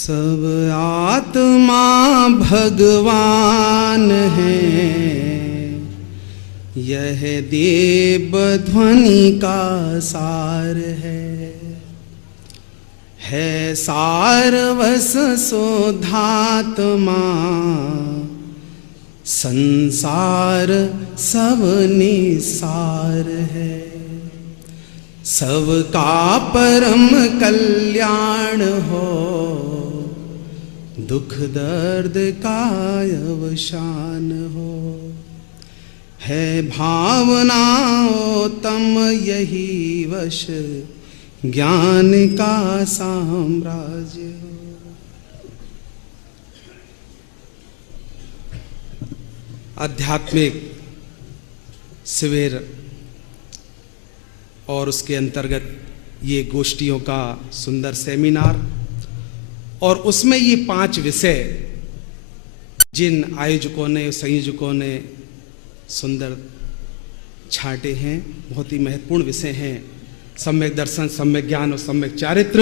सब आत्मा भगवान है, यह देव ध्वनि का सार है सारवस शोधात्मा, संसार सब निसार है। सबका परम कल्याण हो, दुख दर्द का अवसान हो। है भावनाओत्तम यही वश, ज्ञान का साम्राज्य हो। आध्यात्मिक शिविर और उसके अंतर्गत ये गोष्ठियों का सुंदर सेमिनार, और उसमें ये 5 विषय जिन आयोजकों ने संयोजकों ने सुंदर छांटे हैं, बहुत ही महत्वपूर्ण विषय हैं। सम्यक दर्शन, सम्यक ज्ञान और सम्यक चारित्र,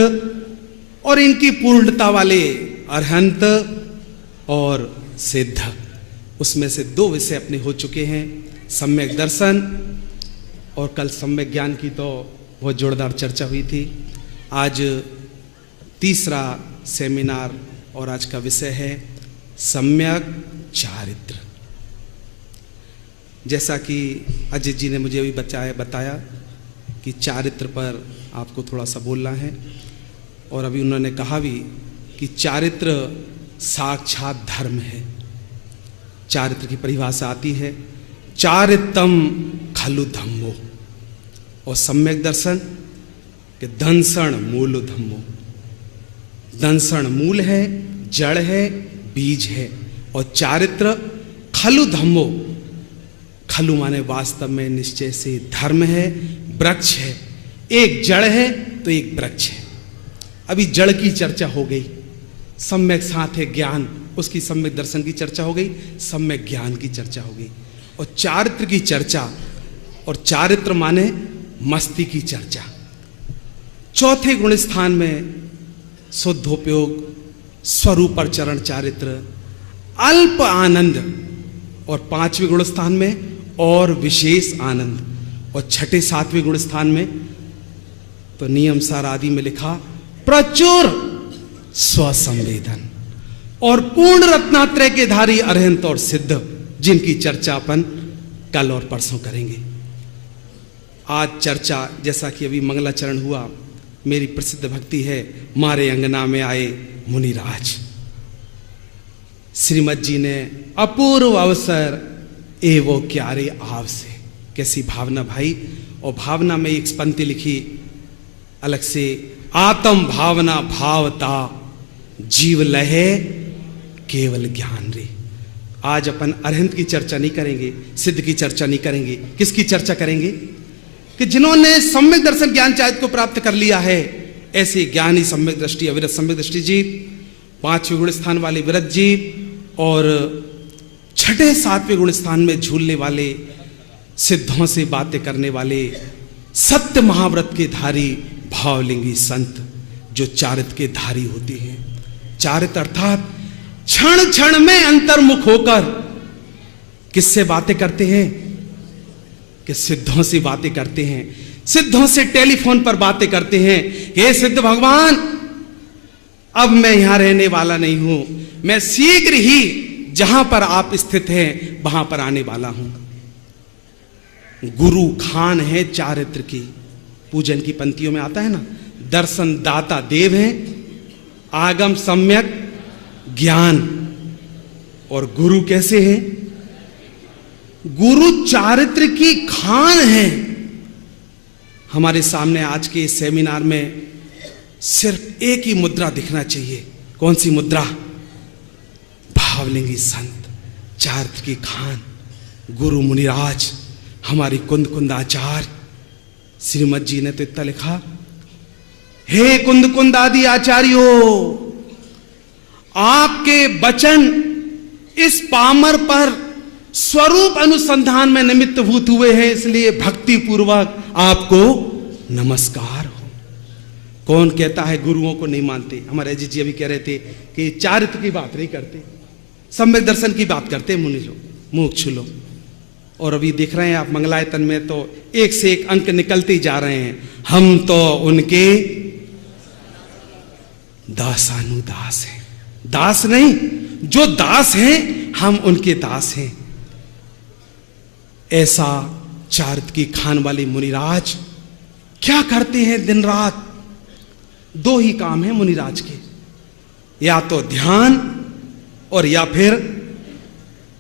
और इनकी पूर्णता वाले अरहंत और सिद्ध। उसमें से 2 विषय अपने हो चुके हैं, सम्यक दर्शन और कल सम्यक ज्ञान की तो बहुत जोरदार चर्चा हुई थी। आज तीसरा सेमिनार और आज का विषय है सम्यक चारित्र। जैसा कि अजित जी ने मुझे अभी बताया कि चारित्र पर आपको थोड़ा सा बोलना है, और अभी उन्होंने कहा भी कि चारित्र साक्षात धर्म है। चारित्र की परिभाषा आती है चारित्रम खलु धम्मो, और सम्यक दर्शन के दंसण मूल धम्मो। दंसण मूल है, जड़ है, बीज है, और चारित्र खलु धम्मो। खलु माने वास्तव में निश्चय से धर्म है, वृक्ष है। एक जड़ है तो एक वृक्ष है। अभी जड़ की चर्चा हो गई, सम्यक साथ है ज्ञान, उसकी सम्यक दर्शन की चर्चा हो गई, सम्यक ज्ञान की चर्चा हो गई, और चारित्र की चर्चा, और चारित्र माने मस्ती की चर्चा। चौथे गुण स्थान में शुद्धोपयोग, स्वरूपचरण चारित्र, अल्प आनंद, और 5वें गुण स्थान में और विशेष आनंद, और 6ठे 7वें गुण स्थान में तो नियम सार आदि में लिखा प्रचुर स्वसंवेदन, और पूर्ण रत्नात्रय के धारी अरहंत और सिद्ध, जिनकी चर्चा अपन कल और परसों करेंगे। आज चर्चा, जैसा कि अभी मंगलाचरण हुआ, मेरी प्रसिद्ध भक्ति है मारे अंगना में आए मुनिराज। श्रीमद जी ने अपूर्व अवसर एवो क्यारे आव से, कैसी भावना भाई। और भावना में एक पंक्ति लिखी अलग से, आत्म भावना भावता जीव लहे केवल ज्ञान रे। आज अपन अरहंत की चर्चा नहीं करेंगे, सिद्ध की चर्चा नहीं करेंगे। किसकी चर्चा करेंगे? कि जिन्होंने सम्यक दर्शन ज्ञान चारित्र को प्राप्त कर लिया है, ऐसे ज्ञानी सम्यक दृष्टि, अविरत सम्यक दृष्टि जी, 5वें गुण स्थान वाले विरत जी, और 6ठे 7वें गुण स्थान में झूलने वाले, सिद्धों से बातें करने वाले, सत्य महाव्रत के धारी भावलिंगी संत, जो चारित्र के धारी होते हैं। चारित्र अर्थात क्षण क्षण में अंतर्मुख होकर किससे बातें करते हैं? कि सिद्धों से बातें करते हैं। सिद्धों से टेलीफोन पर बातें करते हैं, हे सिद्ध भगवान, अब मैं यहां रहने वाला नहीं हूं, मैं शीघ्र ही जहां पर आप स्थित हैं वहां पर आने वाला हूं। गुरु खान है चारित्र की, पूजन की पंक्तियों में आता है ना, दर्शन दाता देव है, आगम सम्यक ज्ञान, और गुरु कैसे हैं? गुरु चारित्र की खान है। हमारे सामने आज के इस सेमिनार में सिर्फ एक ही मुद्रा दिखना चाहिए। कौन सी मुद्रा? भावलिंगी संत, चारित्र की खान, गुरु मुनिराज, हमारी कुंद कुंद आचार्य। श्रीमद जी ने तो इतना लिखा, हे कुंद कुंद आदि आचार्यों, आपके वचन इस पामर पर स्वरूप अनुसंधान में निमित्तभूत हुए हैं, इसलिए भक्ति पूर्वक आपको नमस्कार हो। कौन कहता है गुरुओं को नहीं मानते? हमारे अजीत जी अभी कह रहे थे कि चारित्र की बात नहीं करते, सम्यक दर्शन की बात करते मुनि लोग, मोक्ष लोग। और अभी देख रहे हैं आप मंगलायतन में तो एक से एक अंक निकलते ही जा रहे हैं। हम तो उनके दासानुदास हैं। दास नहीं, जो दास हैं हम उनके दास हैं। ऐसा चारित्र की खान वाले मुनिराज क्या करते हैं दिन रात? दो ही काम है मुनिराज के, या तो ध्यान और या फिर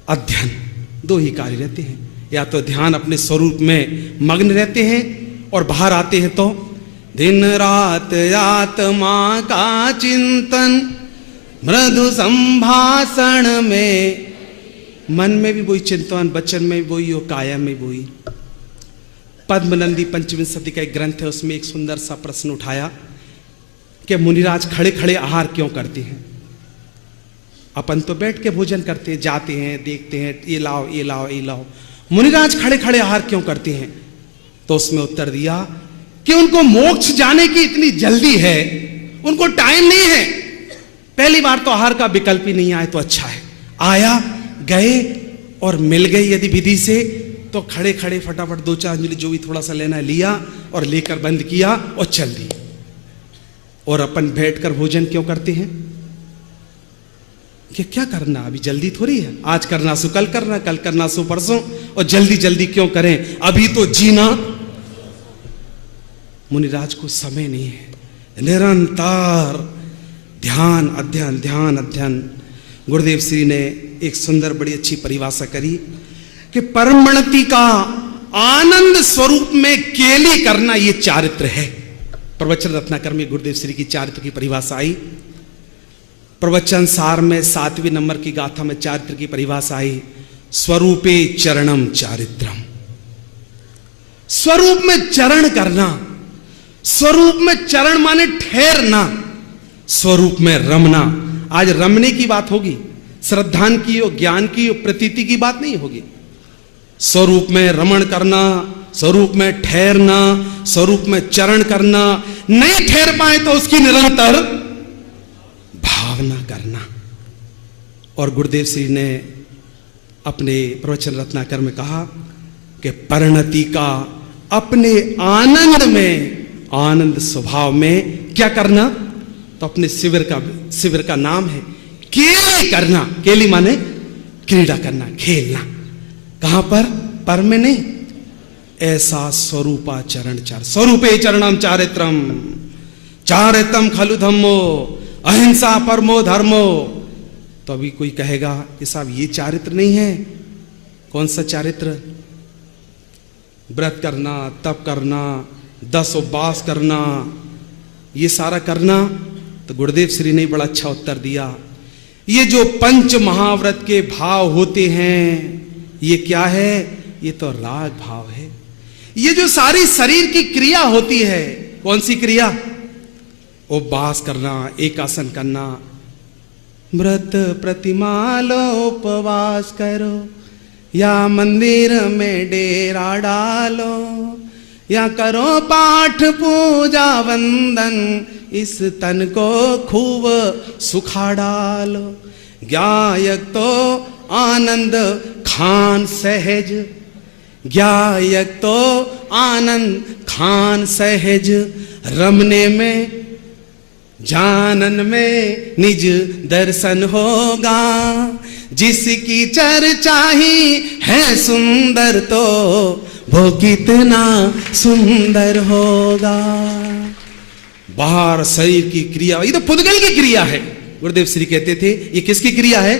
अध्ययन। दो ही कार्य रहते हैं। या तो ध्यान अपने स्वरूप में मग्न रहते हैं और बाहर आते हैं तो दिन रात आत्मा का चिंतन, मृदु संभाषण में, मन में भी वही चिंतन, वचन में भी वही, काया में वही। पद्मनंदी पंचविंशति का एक ग्रंथ है, उसमें एक सुंदर सा प्रश्न उठाया कि मुनिराज खड़े खड़े आहार क्यों करते हैं? अपन तो बैठ के भोजन करते हैं, जाते हैं, देखते हैं, ये लाओ ये लाओ ये लाओ। मुनिराज खड़े खड़े आहार क्यों करते हैं? तो उसमें उत्तर दिया कि उनको मोक्ष जाने की इतनी जल्दी है, उनको टाइम नहीं है। पहली बार तो आहार का विकल्प ही नहीं आए तो अच्छा है, आया गए और मिल गए यदि विधि से, तो खड़े खड़े फटाफट 2-4 अंजलि जो भी थोड़ा सा लेना लिया और लेकर बंद किया और चल दी। और अपन बैठकर भोजन क्यों करते हैं? कि क्या करना, अभी जल्दी थोड़ी है, आज करना सो कल करना, कल करना सो परसों, और जल्दी जल्दी क्यों करें, अभी तो जीना। मुनिराज को समय नहीं है, निरंतर ध्यान अध्ययन, ध्यान अध्ययन। गुरुदेव श्री ने एक सुंदर बड़ी अच्छी परिभाषा करी कि परमणति का आनंद स्वरूप में केली करना ये चारित्र है। प्रवचन रत्नाकर में गुरुदेव श्री की चारित्र की परिभाषा आई। प्रवचन सार में 7वें नंबर की गाथा में चारित्र की परिभाषा आई, स्वरूपे चरणम चारित्रम। स्वरूप में चरण करना, स्वरूप में चरण माने ठहरना, स्वरूप में रमना। आज रमने की बात होगी, श्रद्धान की और ज्ञान की और प्रतीति की बात नहीं होगी। स्वरूप में रमण करना, स्वरूप में ठहरना, स्वरूप में चरण करना। नहीं ठहर पाए तो उसकी निरंतर भावना करना। और गुरुदेव श्री ने अपने प्रवचन रत्नाकर में कहा कि परिणति का अपने आनंद में, आनंद स्वभाव में क्या करना? तो अपने शिविर का नाम है केली करना। केली माने क्रीड़ा करना, खेलना। कहां पर? पर में नहीं। ऐसा स्वरूपाचरण चार, स्वरूपे चरणम चारित्रम, चारित्रम खलु धम्मो, अहिंसा परमो धर्मो। तो अभी कोई कहेगा कि साहब ये चारित्र नहीं है। कौन सा चारित्र? व्रत करना, तप करना, 10 उपवास करना, ये सारा करना। तो गुरुदेव श्री ने बड़ा अच्छा उत्तर दिया, ये जो पंच महाव्रत के भाव होते हैं ये क्या है? ये तो राग भाव है। ये जो सारी शरीर की क्रिया होती है, कौन सी क्रिया? उपवास करना, एकासन करना, व्रत प्रतिमा लो, उपवास करो, या मंदिर में डेरा डालो, या करो पाठ पूजा वंदन, इस तन को खूब सुखा डालो। ज्ञायक तो आनंद खान सहज, ज्ञायक तो आनंद खान सहज, रमने में जानन में निज दर्शन होगा, जिसकी चर्चा ही है सुंदर तो वो कितना सुंदर होगा। बाहर शरीर की क्रिया, ये तो पुद्गल की क्रिया है। गुरुदेव श्री कहते थे ये किसकी क्रिया है?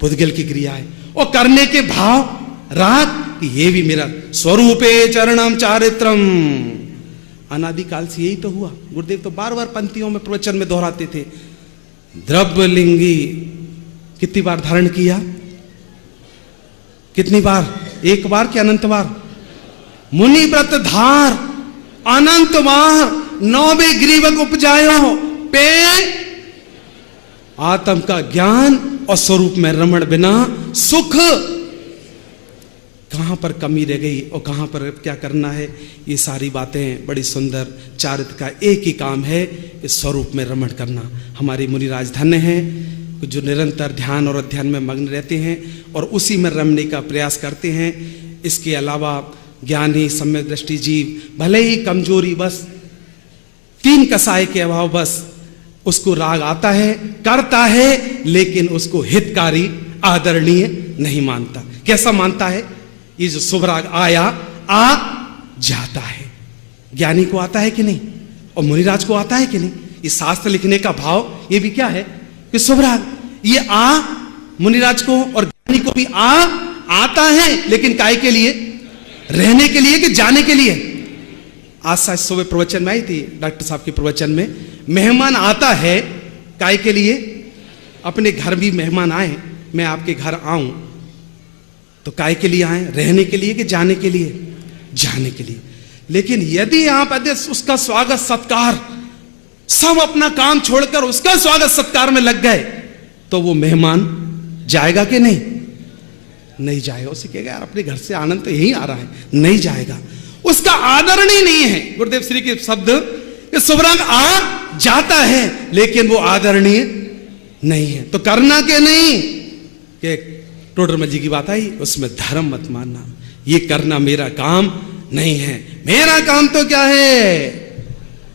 पुद्गल की क्रिया है। और करने के भाव राग, ये भी मेरा स्वरूपे चरणम चारित्रम। अनादिकाल से यही तो हुआ। गुरुदेव तो बार बार पंक्तियों में प्रवचन में दोहराते थे, द्रव्यलिंगी कितनी बार धारण किया? कितनी बार? एक बार कि अनंत बार? मुनि व्रत धार अनंत बार, 9वें ग्रीवक उपजायो पे आत्म का ज्ञान और स्वरूप में रमण बिना सुख कहाँ पर कमी रह गई और कहाँ पर क्या करना है, ये सारी बातें बड़ी सुंदर। चारित्र का एक ही काम है, इस स्वरूप में रमण करना। हमारी मुनिराज धन्य हैं जो निरंतर ध्यान और अध्ययन में मग्न रहते हैं और उसी में रमने का प्रयास करते हैं। इसके अलावा ज्ञानी सम्यक दृष्टि जीव भले ही कमजोरी बस 3 कसाय के अभाव बस उसको राग आता है, करता है, लेकिन उसको हितकारी आदरणीय नहीं मानता। कैसा मानता है? ये जो शुभ राग आया आ जाता है, ज्ञानी को आता है कि नहीं और मुनिराज को आता है कि नहीं? ये शास्त्र लिखने का भाव ये भी क्या है कि शुभ राग ये आ मुनिराज को और ज्ञानी को भी आता है, लेकिन काय के लिए? रहने के लिए कि जाने के लिए? आज साथ सुबह प्रवचन में आई थी डॉक्टर साहब के प्रवचन में, मेहमान आता है काय के लिए? अपने घर भी मेहमान आए, मैं आपके घर आऊं तो काय के लिए आए? रहने के लिए कि जाने के लिए? जाने के लिए। लेकिन यदि आप उसका स्वागत सत्कार सब अपना काम छोड़कर उसका स्वागत सत्कार में लग गए तो वो मेहमान जाएगा कि नहीं? नहीं जाएगा। उसे कहेगा यार अपने घर से आनंद तो यही आ रहा है, नहीं जाएगा। उसका आदरणीय नहीं है। गुरुदेव श्री के शब्द शुभ राग आ जाता है लेकिन वो आदरणीय नहीं है। तो करना के नहीं कि टोडरमल जी की बात आई, उसमें धर्म मत मानना, ये करना मेरा काम नहीं है। मेरा काम तो क्या है?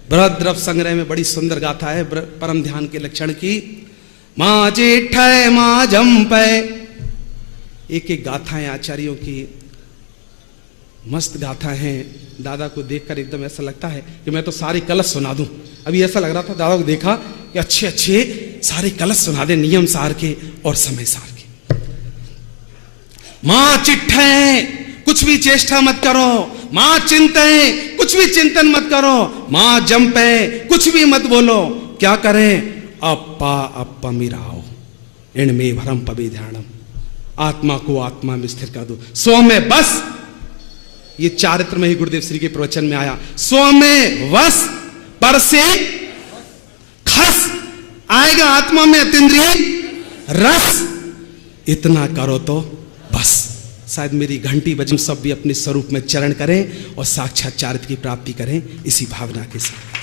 बृहद्रव संग्रह में बड़ी सुंदर गाथा है परम ध्यान के लक्षण की। मां चिट्ठय मां जंपय, एक एक गाथाएं आचार्यों की मस्त गाथा हैं। दादा को देखकर एकदम ऐसा लगता है कि मैं तो सारी कलश सुना दूं। अभी ऐसा लग रहा था दादा को देखा कि अच्छे अच्छे सारे कलश सुना दे, नियम सार के और समय सार के। मां चिट्ठय कुछ भी चेष्टा मत करो, मां चिंतय कुछ भी चिंतन मत करो, मां जंपय कुछ भी मत बोलो। क्या करें? अपा अपमिराओ इनमें भरम पवे ध्यानम, आत्मा को आत्मा में स्थिर कर दो, स्व में बस। ये चारित्र में ही गुरुदेव श्री के प्रवचन में आया, स्व में वस पर से खस आएगा आत्मा में अतीन्द्रिय रस। इतना करो तो बस। शायद मेरी घंटी बजे, सब भी अपने स्वरूप में चरण करें और साक्षात चारित्र की प्राप्ति करें इसी भावना के साथ।